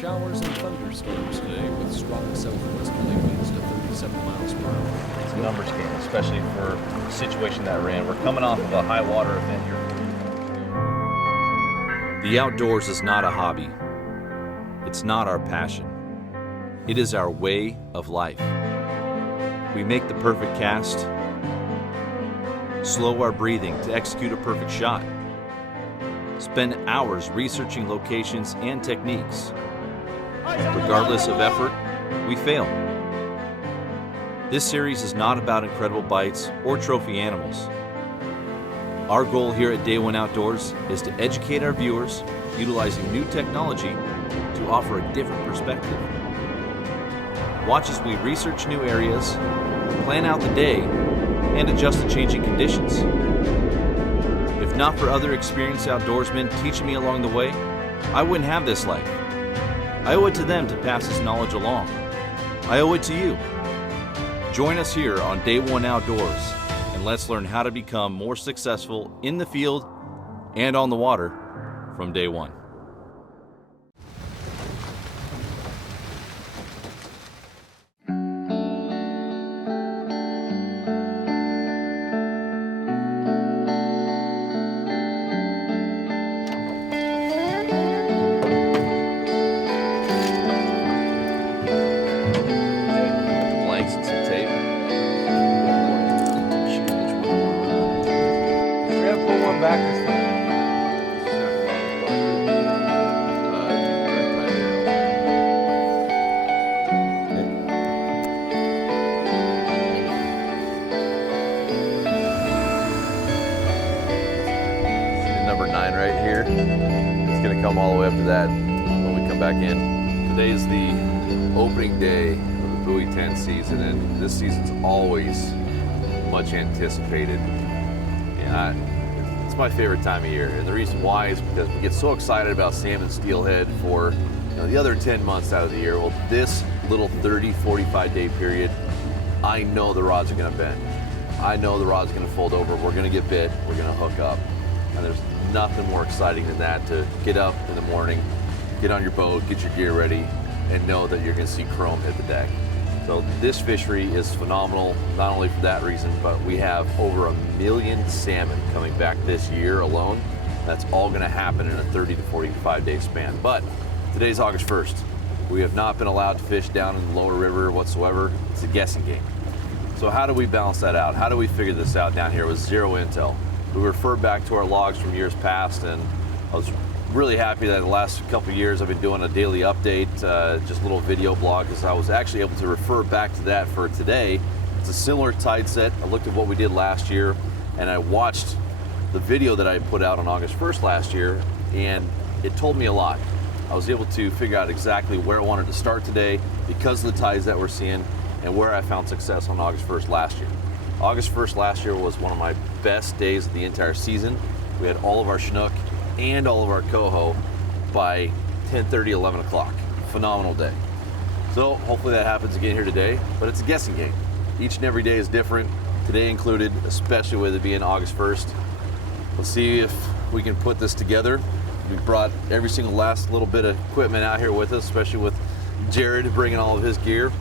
showers and thunderstorms today with strong southwesterly winds to 37 miles per hour. It's a numbers game, especially for the situation that we're in. We're coming off of a high water event here. The outdoors is not a hobby. It's not our passion. It is our way of life. We make the perfect cast, slow our breathing to execute a perfect shot, spend hours researching locations and techniques. Regardless of effort, we fail. This series is not about incredible bites or trophy animals. Our goal here at Day One Outdoors is to educate our viewers utilizing new technology to offer a different perspective. Watch as we research new areas, plan out the day, and adjust to changing conditions. If not for other experienced outdoorsmen teaching me along the way, I wouldn't have this life. I owe it to them to pass this knowledge along. I owe it to you. Join us here on Day One Outdoors, and let's learn how to become more successful in the field and on the water from day one. All the way up to that when we come back in. Today is the opening day of the buoy 10 season, and this season's always much anticipated. And it's my favorite time of year, and the reason why is because we get so excited about salmon steelhead for the other 10 months out of the year. Well, this little 30-45 day period, I know the rods are going to bend. I know the rod's going to fold over. We're going to get bit. We're going to hook up, and there's nothing more exciting than that, to get up in the morning, get on your boat, get your gear ready, and know that you're going to see chrome hit the deck. So this fishery is phenomenal, not only for that reason, but we have over 1 million salmon coming back this year alone. That's all going to happen in a 30 to 45 day span. But today's August 1st. We have not been allowed to fish down in the lower river whatsoever. It's a guessing game. So how do we balance that out? How do we figure this out down here with zero intel? We refer back to our logs from years past, and I was really happy that in the last couple of years I've been doing a daily update, just a little video blog, because I was actually able to refer back to that for today. It's a similar tide set. I looked at what we did last year, and I watched the video that I put out on August 1st last year, and it told me a lot. I was able to figure out exactly where I wanted to start today because of the tides that we're seeing and where I found success on August 1st last year. August 1st last year was one of my best days of the entire season. We had all of our Chinook and all of our coho by 10:30, 11 o'clock. Phenomenal day. So hopefully that happens again here today, but it's a guessing game. Each and every day is different, today included, especially with it being August 1st. Let's see if we can put this together. We brought every single last little bit of equipment out here with us, especially with Jarod bringing all of his gear.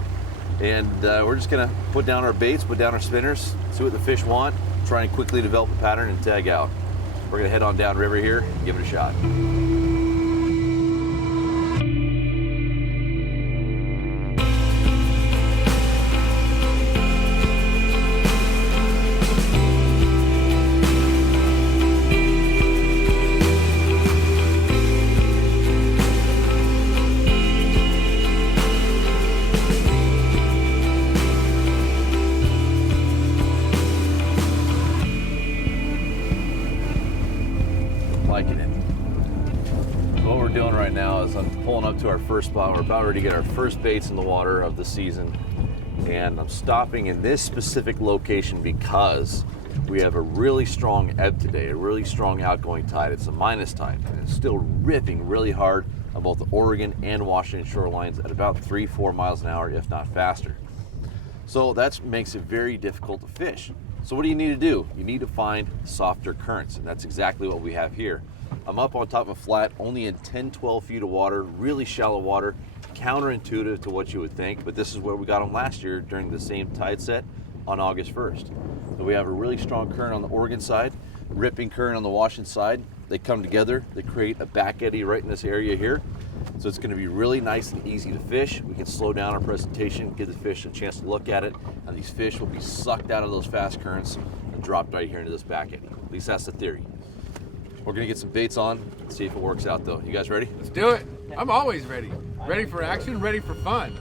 And we're just gonna put down our baits, put down our spinners, see what the fish want, try and quickly develop a pattern and tag out. We're gonna head on down river here and give it a shot. To our first spot. We're about ready to get our first baits in the water of the season, and I'm stopping in this specific location because we have a really strong ebb today, a really strong outgoing tide. It's a minus tide, and it's still ripping really hard on both the Oregon and Washington shorelines at about 3-4 miles an hour, if not faster. So that makes it very difficult to fish. So what do you need to do? You need to find softer currents, and that's exactly what we have here. I'm up on top of a flat, only in 10, 12 feet of water, really shallow water, counterintuitive to what you would think, but this is where we got them last year during the same tide set on August 1st. So we have a really strong current on the Oregon side, ripping current on the Washington side. They come together, they create a back eddy right in this area here. So it's going to be really nice and easy to fish. We can slow down our presentation, give the fish a chance to look at it, and these fish will be sucked out of those fast currents and dropped right here into this back eddy. At least that's the theory. We're going to get some baits on, see if it works out though. You guys ready? Let's do it. I'm always ready. Ready for action, ready for fun.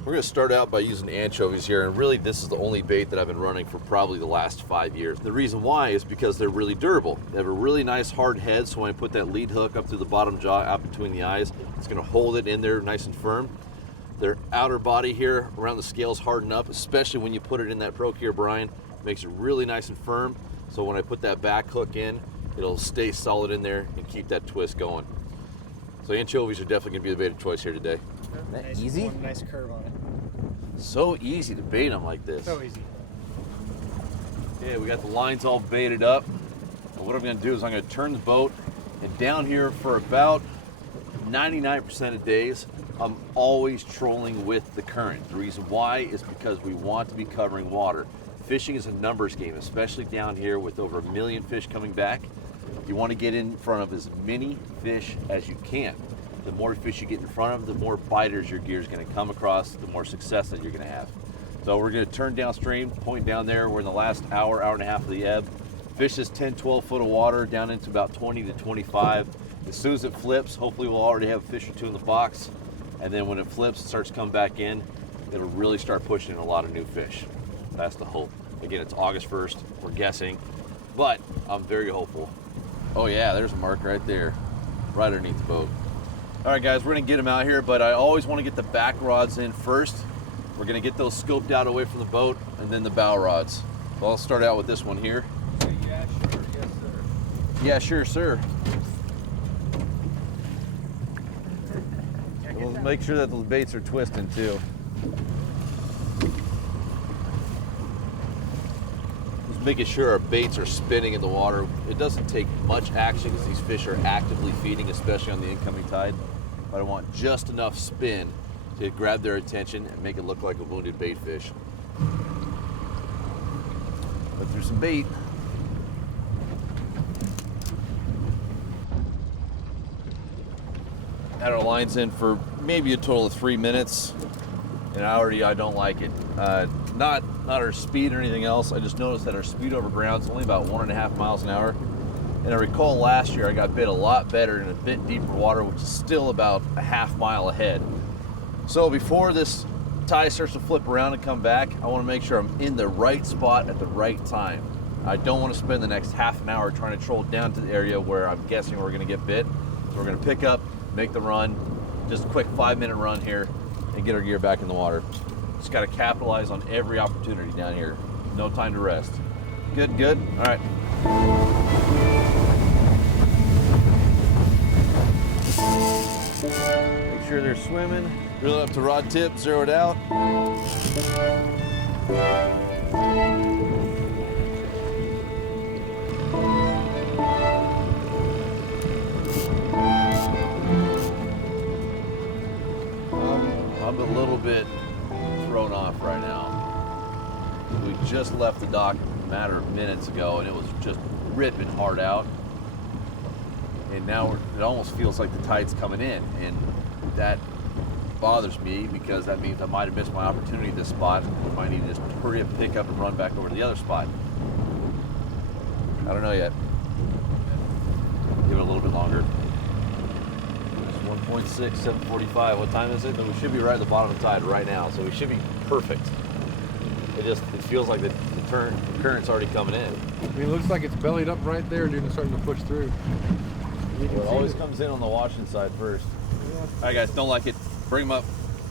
We're going to start out by using anchovies here, and really this is the only bait that I've been running for probably the last 5 years. The reason why is because they're really durable. They have a really nice hard head, so when I put that lead hook up through the bottom jaw, out between the eyes, it's going to hold it in there nice and firm. Their outer body here around the scales harden up, especially when you put it in that Procure brine. Makes it really nice and firm, so when I put that back hook in, it'll stay solid in there and keep that twist going. So anchovies are definitely going to be the bait of choice here today. Nice, Easy? Nice curve on it. So easy to bait them like this. So easy. Okay, we got the lines all baited up. And what I'm going to do is I'm going to turn the boat, and down here for about 99% of days, I'm always trolling with the current. The reason why is because we want to be covering water. Fishing is a numbers game, especially down here with over 1 million fish coming back. You want to get in front of as many fish as you can. The more fish you get in front of, the more biters your gear is going to come across, the more success that you're going to have. So we're going to turn downstream, point down there. We're in the last hour, hour and a half of the ebb. Fish this 10, 12 foot of water down into about 20 to 25. As soon as it flips, hopefully we'll already have a fish or two in the box. And then when it flips, it starts to come back in, it'll really start pushing in a lot of new fish. That's the hope. Again, it's August 1st, we're guessing, but I'm very hopeful. Oh yeah, there's a mark right there, right underneath the boat. All right guys, we're gonna get them out here, but I always wanna get the back rods in first. We're gonna get those scoped out away from the boat, and then the bow rods. So I'll start out with this one here. Yeah, sure. Yes, sir. Yeah, sure, sir. We'll make sure that those baits are twisting too. Just making sure our baits are spinning in the water. It doesn't take much action because these fish are actively feeding, especially on the incoming tide. But I want just enough spin to grab their attention and make it look like a wounded bait fish. Put through some bait. Had our lines in for maybe a total of 3 minutes, and I don't like it. Not our speed or anything else. I just noticed that our speed over ground is only about 1.5 miles an hour. And I recall last year I got bit a lot better in a bit deeper water, which is still about a half mile ahead. So before this tide starts to flip around and come back, I want to make sure I'm in the right spot at the right time. I don't want to spend the next half an hour trying to troll down to the area where I'm guessing we're going to get bit. So we're going to pick up, make the run, just a quick 5-minute run here, and get our gear back in the water. Just got to capitalize on every opportunity down here. No time to rest. Good, good. All right. Make sure they're swimming. Reel it up to rod tip, zero it out. I'm a little bit thrown off right now. We just left the dock a matter of minutes ago, and it was just ripping hard out. And now it almost feels like the tide's coming in, and that bothers me because that means I might have missed my opportunity at this spot. I might need to just hurry up, pick up, and run back over to the other spot. I don't know yet. Give it a little bit longer. 1.6, 7:45. What time is it? We should be right at the bottom of the tide right now, so we should be perfect. It feels like the current's already coming in. I mean, it looks like it's bellied up right there, dude, and starting to push through. Well, it always comes in on the Washington side first. Yeah. All right, guys, don't like it. Bring them up.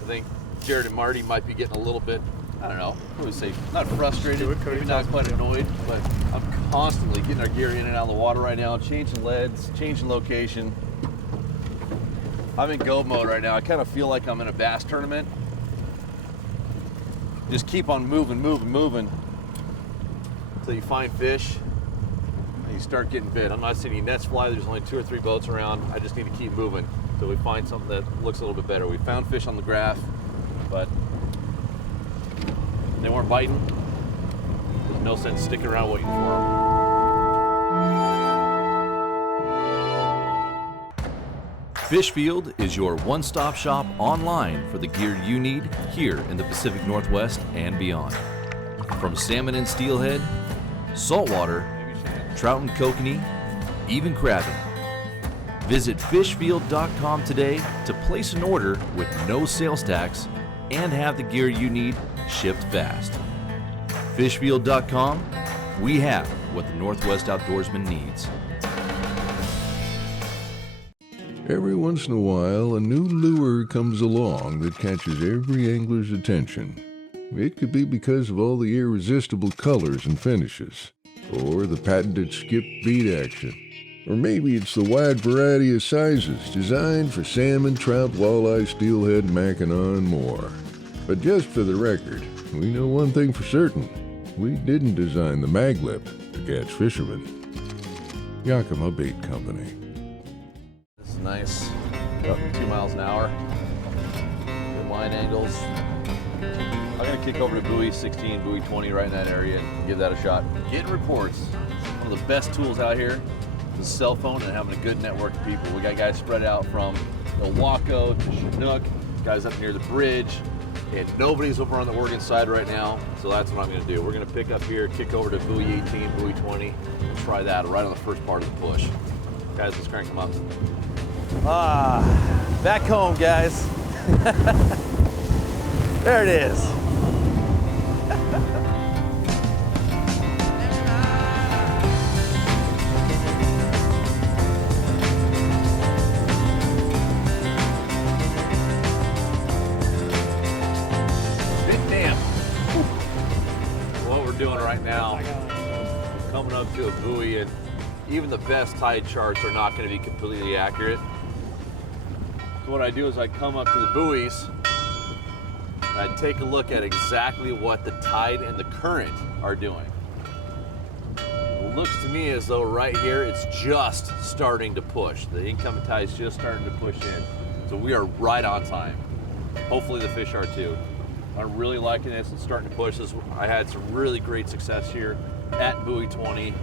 I think Jarod and Marty might be getting a little bit, I don't know, what do we say? Not frustrated, maybe not quite annoyed, but I'm constantly getting our gear in and out of the water right now, changing leads, changing location. I'm in go mode right now. I kind of feel like I'm in a bass tournament. Just keep on moving until you find fish, and you start getting bit. I'm not seeing any nets fly. There's only 2 or 3 boats around. I just need to keep moving till we find something that looks a little bit better. We found fish on the graph, but they weren't biting. There's no sense sticking around waiting for them. Fishfield is your one-stop shop online for the gear you need here in the Pacific Northwest and beyond. From salmon and steelhead, saltwater, trout and kokanee, even crabbing. Visit fishfield.com today to place an order with no sales tax and have the gear you need shipped fast. Fishfield.com, we have what the Northwest outdoorsman needs. Every once in a while, a new lure comes along that catches every angler's attention. It could be because of all the irresistible colors and finishes, or the patented skip beat action. Or maybe it's the wide variety of sizes designed for salmon, trout, walleye, steelhead, mackinaw, and more. But just for the record, we know one thing for certain. We didn't design the maglip to catch fishermen. Yakima Bait Company. It's nice, about 2 miles an hour. Good line angles. I'm gonna kick over to buoy 16, buoy 20 right in that area and give that a shot. Getting reports. One of the best tools out here is a cell phone and having a good network of people. We got guys spread out from Ilwaco to Chinook, guys up near the bridge, and nobody's over on the Oregon side right now, so that's what I'm gonna do. We're gonna pick up here, kick over to buoy 18, buoy 20, and try that right on the first part of the push. Guys, let's crank them up. Back home, guys. There it is. What we're doing right now, we're coming up to a buoy, and even the best tide charts are not going to be completely accurate. So what I do is I come up to the buoys, and I take a look at exactly what the tide and the current are doing. It looks to me as though right here it's just starting to push. The incoming tide is just starting to push in. So we are right on time. Hopefully the fish are too. I'm really liking this. It's starting to push. I had some really great success here at buoy 20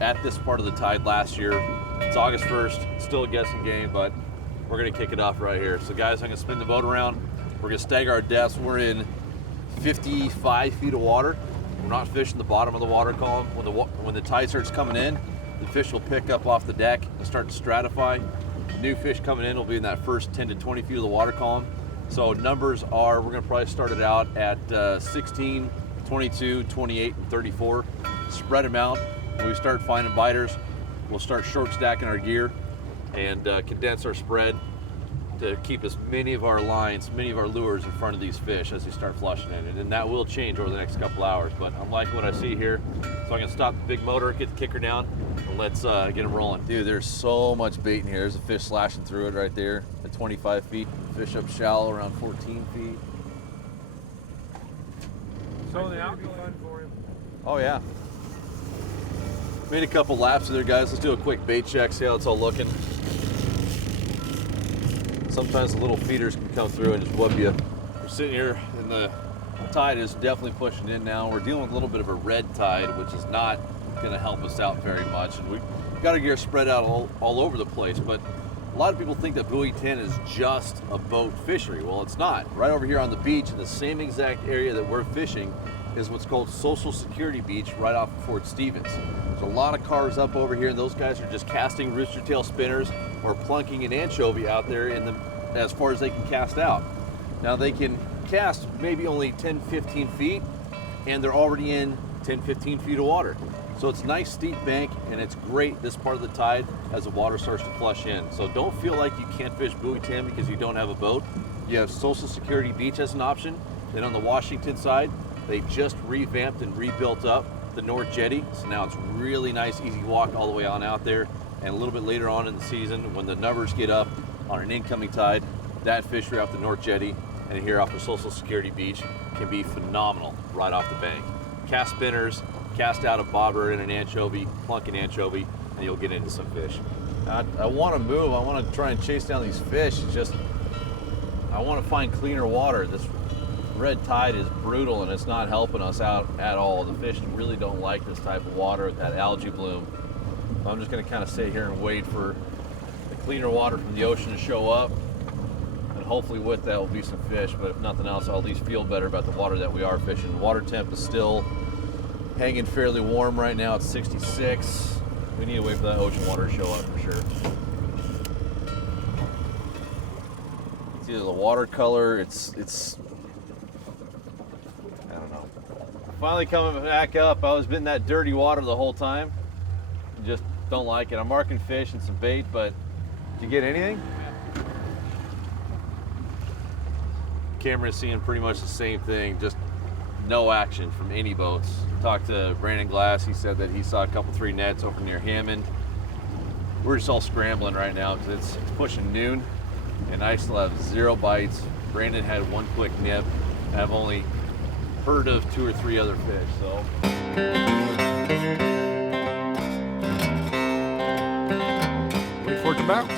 at this part of the tide last year. It's August 1st, still a guessing game, but we're gonna kick it off right here. So guys, I'm gonna spin the boat around. We're gonna stagger our depths. We're in 55 feet of water. We're not fishing the bottom of the water column. When the tide starts coming in, the fish will pick up off the deck and start to stratify. New fish coming in will be in that first 10 to 20 feet of the water column. So numbers are, we're gonna probably start it out at 16, 22, 28, and 34. Spread them out. When we start finding biters, we'll start short stacking our gear and condense our spread to keep as many of our lines, many of our lures in front of these fish as they start flushing in. And that will change over the next couple hours, but I'm liking what I see here. So I'm gonna stop the big motor, get the kicker down, and let's get them rolling. Dude, there's so much bait in here. There's a fish slashing through it right there at 25 feet. Fish up shallow around 14 feet. So the out be fun for him. Oh yeah. Made a couple laps there, guys. Let's do a quick bait check, see how it's all looking. Sometimes the little feeders can come through and just whoop you. We're sitting here and the tide is definitely pushing in now. We're dealing with a little bit of a red tide, which is not gonna help us out very much. And we got our gear spread out all over the place, but a lot of people think that buoy 10 is just a boat fishery. Well, it's not. Right over here on the beach in the same exact area that we're fishing is what's called Social Security Beach right off of Fort Stevens. There's a lot of cars up over here, and those guys are just casting rooster tail spinners or plunking an anchovy out there as far as they can cast out. Now they can cast maybe only 10, 15 feet, and they're already in 10, 15 feet of water. So it's nice steep bank, and it's great this part of the tide as the water starts to flush in. So don't feel like you can't fish buoy 10 because you don't have a boat. You have Social Security Beach as an option. Then on the Washington side, they just revamped and rebuilt up the North Jetty. So now it's really nice, easy walk all the way on out there. And a little bit later on in the season, when the numbers get up on an incoming tide, that fishery off the North Jetty and here off of Social Security Beach can be phenomenal right off the bank. Cast spinners, cast out a bobber and an anchovy, plunk an anchovy, and you'll get into some fish. I want to move. I want to try and chase down these fish. It's just, I want to find cleaner water. This red tide is brutal and it's not helping us out at all. The fish really don't like this type of water with that algae bloom. So I'm just going to kind of stay here and wait for the cleaner water from the ocean to show up. And hopefully with that will be some fish, but if nothing else, I'll at least feel better about the water that we are fishing. The water temp is still hanging fairly warm right now. It's 66. We need to wait for that ocean water to show up for sure. It's either the watercolor, it's I don't know. Finally coming back up. I was in that dirty water the whole time. Just don't like it. I'm marking fish and some bait, but did you get anything? Camera's seeing pretty much the same thing, just no action from any boats. Talked to Brandon Glass, he said that he saw a couple 3 nets over near Hammond. We're just all scrambling right now because it's pushing noon and I still have 0 bites. Brandon had 1 quick nip. I've only heard of 2 or 3 other fish, so. Wait for it to bounce.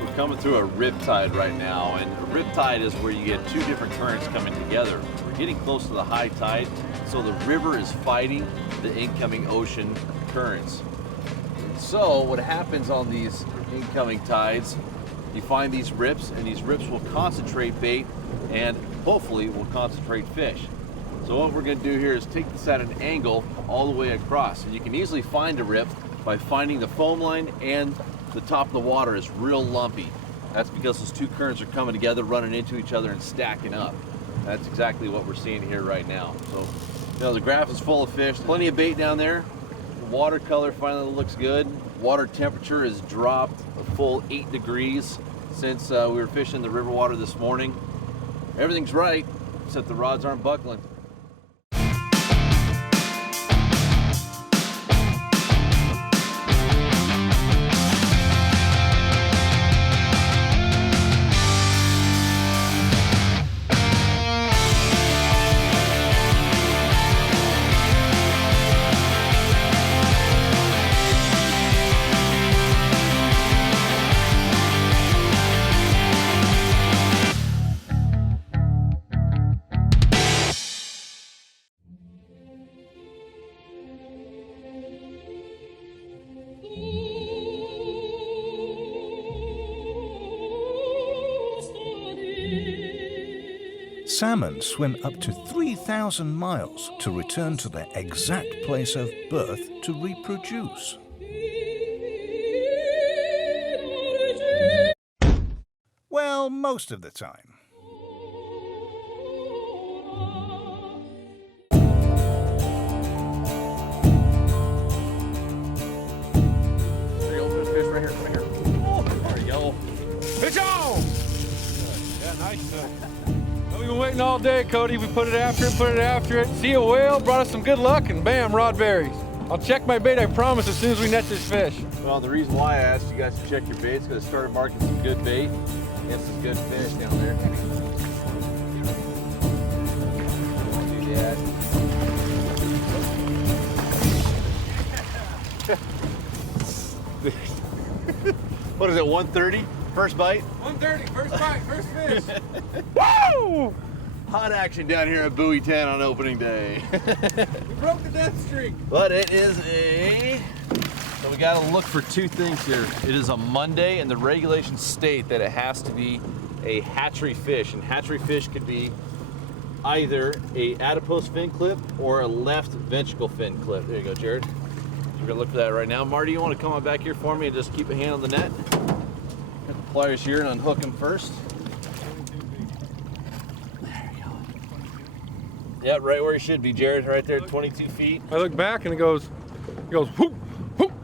We're coming through a riptide right now, and a riptide is where you get 2 different currents coming together. We're getting close to the high tide, so the river is fighting the incoming ocean currents. So what happens on these incoming tides, you find these rips, and these rips will concentrate bait and hopefully will concentrate fish. So what we're going to do here is take this at an angle all the way across. And you can easily find a rip by finding the foam line, and the top of the water is real lumpy. That's because those 2 currents are coming together, running into each other and stacking up. That's exactly what we're seeing here right now. So, you know, the graph is full of fish, plenty of bait down there. The watercolor finally looks good. Water temperature has dropped a full 8 degrees since we were fishing the river water this morning. Everything's right, except the rods aren't buckling. Salmon swim up to 3,000 miles to return to their exact place of birth to reproduce. Well, most of the time. There you go, fish right here, come here. Oh, there you go. Fish on! Yeah, nice. We've been waiting all day, Cody. We put it after it, See a whale, brought us some good luck, and bam, rod berries. I'll check my bait, I promise, as soon as we net this fish. Well, the reason why I asked you guys to check your baits is because I started marking some good bait and some good fish down there. Do that. What is it, 130? First bite? 130, first bite, first fish. Woo! Hot action down here at Buoy 10 on opening day. We broke the death streak. But it is so we gotta look for 2 things here. It is a Monday and the regulations state that it has to be a hatchery fish. And hatchery fish could be either a adipose fin clip or a left ventricle fin clip. There you go, Jared. So we're gonna look for that right now. Marty, you wanna come on back here for me and just keep a hand on the net? Get the pliers here and unhook them first. There you go. Yeah, right where he should be, Jared, right there, 22 feet. I look back and it goes whoop, whoop,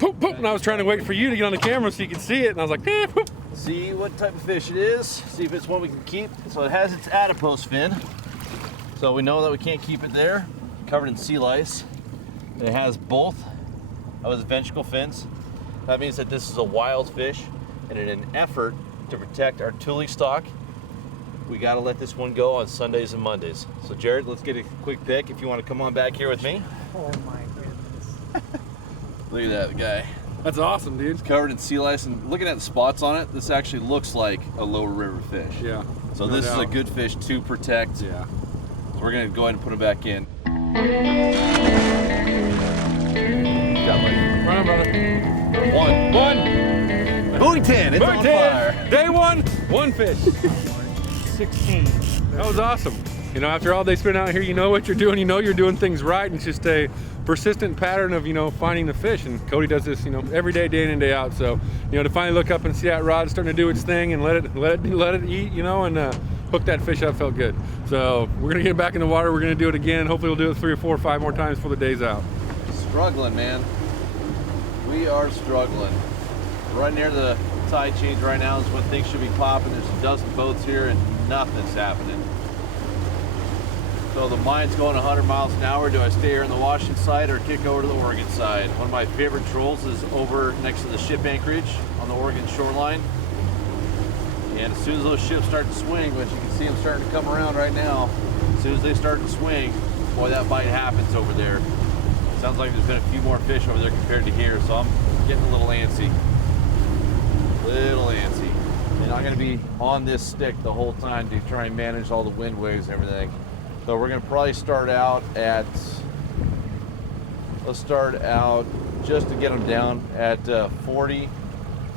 whoop, whoop. And I was trying to wait for you to get on the camera so you could see it. And I was like, whoop. See what type of fish it is, see if it's one we can keep. So it has its adipose fin. So we know that we can't keep it there, covered in sea lice. And it has both of its ventricle fins. That means that this is a wild fish, and in an effort to protect our tule stock, we got to let this one go on Sundays and Mondays. So Jarod, let's get a quick pick if you want to come on back here with me. Oh my goodness. Look at that guy. That's awesome, dude. It's covered in sea lice, and looking at the spots on it, this actually looks like a lower river fish. Yeah. So no this doubt. is a good fish to protect. Yeah. So we're gonna go ahead and put him back in. Got like Run him, brother. one. Buoy 10, it's Buoy on 10. fire. Day one, one fish. 16. That was awesome. You know, after all day spent out here, you know what you're doing. You know you're doing things right. And it's just a persistent pattern of, you know, finding the fish. And Cody does this, you know, every day, day in and day out. So, you know, to finally look up and see that rod starting to do its thing and let it eat, you know, and hook that fish up felt good. So we're gonna get it back in the water. We're gonna do it again. Hopefully we'll do it 3 or 4 or 5 more times before the day's out. Struggling, man. We are struggling. Right near the tide change right now is when things should be popping. There's a dozen boats here and nothing's happening. So the mine's going 100 miles an hour. Do I stay here on the Washington side or kick over to the Oregon side? One of my favorite trolls is over next to the ship anchorage on the Oregon shoreline. And as soon as those ships start to swing, which you can see them starting to come around right now, as soon as they start to swing, boy, that bite happens over there. Sounds like there's been a few more fish over there compared to here, so I'm getting a little antsy. And I'm gonna be on this stick the whole time to try and manage all the wind waves and everything. So we're gonna probably start out at, let's start out just to get them down at 40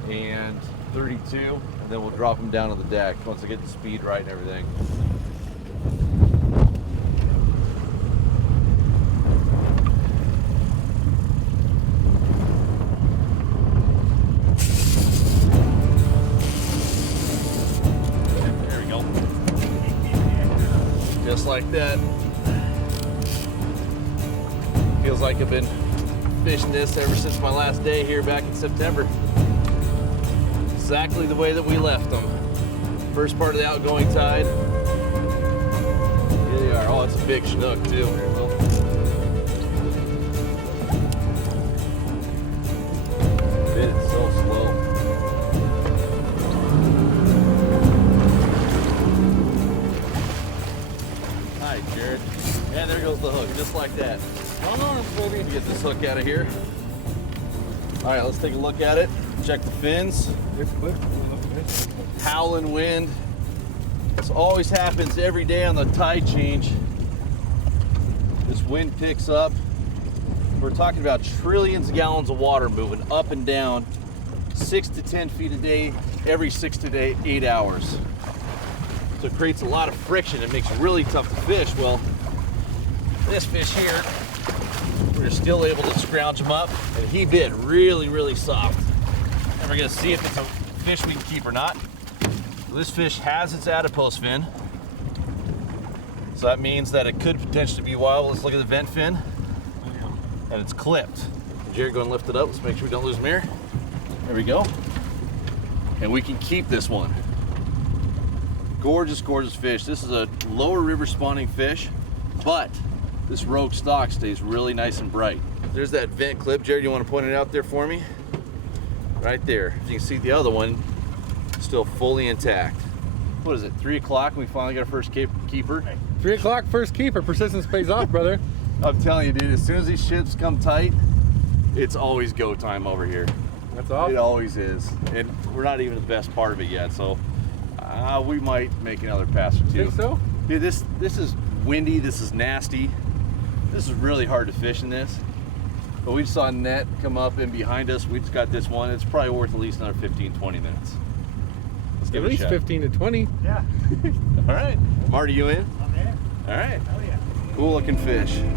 and 32, and then we'll drop them down to the deck once I get the speed right and everything. There we go. Just like that. Feels like I've been fishing this ever since my last day here back in September. Exactly the way that we left them. First part of the outgoing tide. Here they are. Oh, it's a big Chinook too. Bit it so slow. Hi, Jarod. And there goes the hook, just like that. Hold on, baby. Get this hook out of here. All right, let's take a look at it. Check the fins. It's clear. Howling wind. This always happens every day on the tide change. This wind picks up. We're talking about trillions of gallons of water moving up and down 6 to 10 feet a day, every 6 to 8 hours. So it creates a lot of friction. It makes it really tough to fish. Well, this fish here, we're still able to scrounge him up, and he bit really, really soft. And we're gonna see if it's a fish we can keep or not. This fish has its adipose fin, so that means that it could potentially be wild. Let's look at the vent fin, and it's clipped. Jarod, go and lift it up. Let's make sure we don't lose him here. There we go. And we can keep this one. Gorgeous, gorgeous fish. This is a lower river spawning fish, but this rogue stock stays really nice and bright. There's that vent clip. Jarod, you want to point it out there for me? Right there. You can see the other one still fully intact. What is it, 3 o'clock? We finally got our first keeper. 3 o'clock, first keeper. Persistence pays off, brother. I'm telling you, dude, as soon as these ships come tight, it's always go time over here. That's awesome. It always is. And we're not even at the best part of it yet, so we might make another pass or two. Think so? Dude, this is windy, this is nasty. This is really hard to fish in this. But we just saw a net come up in behind us. We just got this one. It's probably worth at least another 15, 20 minutes. Let's give At it a least shot. 15 to 20. Yeah. All right. Marty, you in? I'm there. All right. Oh yeah. Cool looking fish. There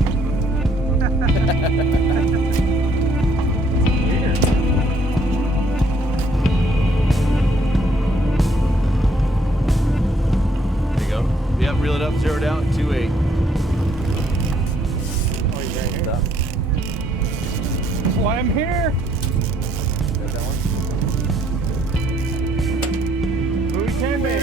you go. Yeah, reel it up, zero it out, 2-8. Oh, he's right here. That's why I'm here. Got that one? Buoy 10 man.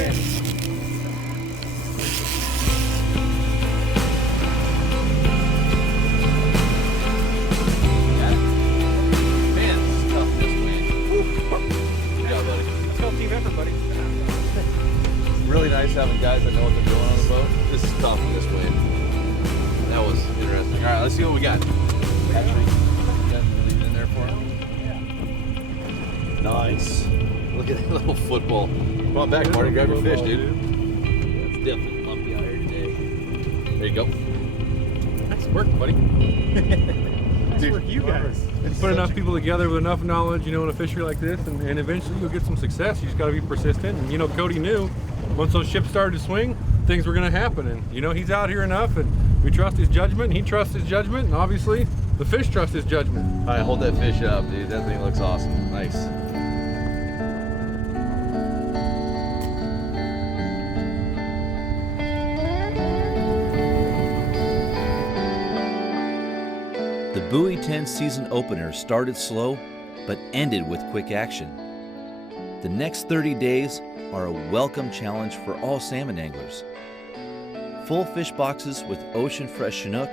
Got it? Man, this is tough this wind. Good job, buddy. Let's go team effort, buddy. It's really nice having guys that Let's see what we got. Hatchery. Leave it in there for him. Nice. Look at that little football. Come on back, Marty. Grab your fish, dude. It's definitely lumpy out here today. There you go. Nice work, buddy. Nice work, you guys. You put enough people together with enough knowledge, in a fishery like this, and eventually you'll get some success. You just got to be persistent. And Cody knew once those ships started to swing, things were going to happen. And he's out here enough, and we trust his judgment. And he trusts his judgment, and obviously the fish trust his judgment. All right, hold that fish up, dude. That thing looks awesome. Nice. The Buoy 10 season opener started slow, but ended with quick action. The next 30 days are a welcome challenge for all salmon anglers. Full fish boxes with ocean fresh Chinook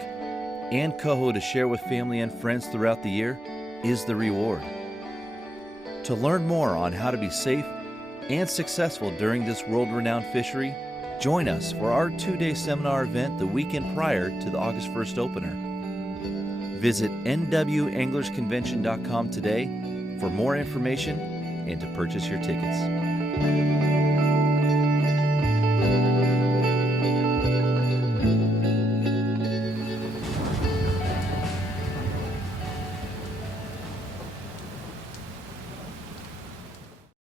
and coho to share with family and friends throughout the year is the reward. To learn more on how to be safe and successful during this world-renowned fishery, join us for our 2-day seminar event the weekend prior to the August 1st opener. Visit nwanglersconvention.com today for more information and to purchase your tickets.